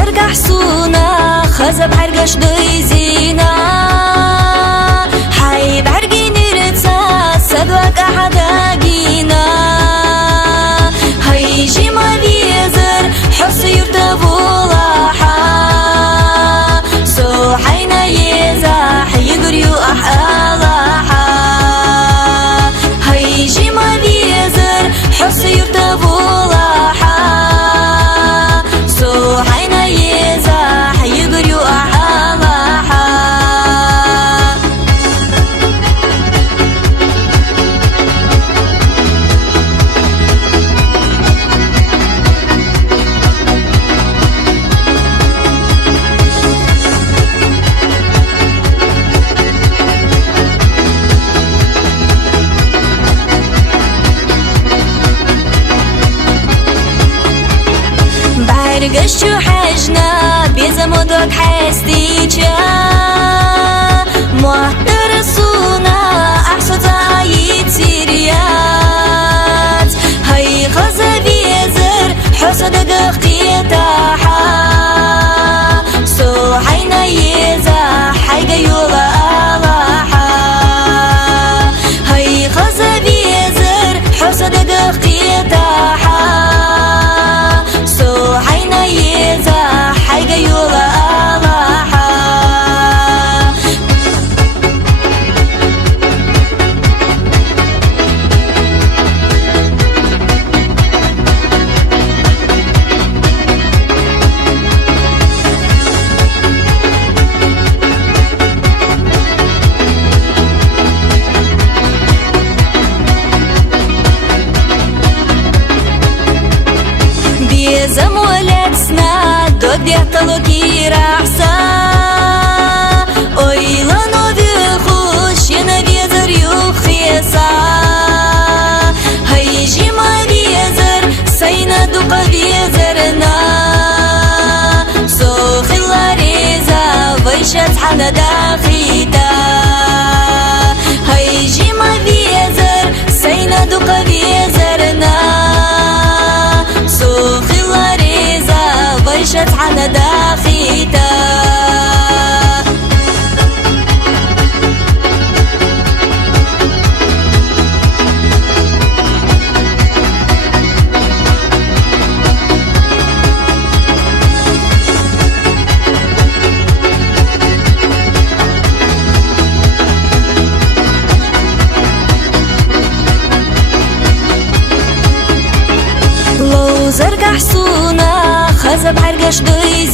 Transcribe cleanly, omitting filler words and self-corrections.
زرقح سونا خزب عرقش دوي زينا حي بعرقي نرتسا سدوك أحداقينا هيجي ما بيزر حس يرتبولاحا سو حينا يزاح يقريو أحالاحا هيجي ما بيزر حس يرتبولاحا سو حينا يزاح يقريو أحالاحا بعرقش حجنا بيزمودك حستيجا محترسونا أحسد عيتيريات هاي غزة بيزر حسد دقيتاحا سو حينا يزا حيقا يولا آلاحا هاي غزة بيزر حسد دقيتاحا سو حينا يزا حيقا يولا آلاحا بيزم ولدسنا دود يحتلوكي رحسا اويلانو بيخوش ينا بيزر يخيسا هيجي ما بيزر سينا دوقا بيزرنا سو خلا ريزا ويشت حنا داخيتا هيجي ما بيزر سينا دوقا بيزرنا سو خلا ريزا ويشت حنا داخيتا لو زرقح سونا خزب عرقش دوي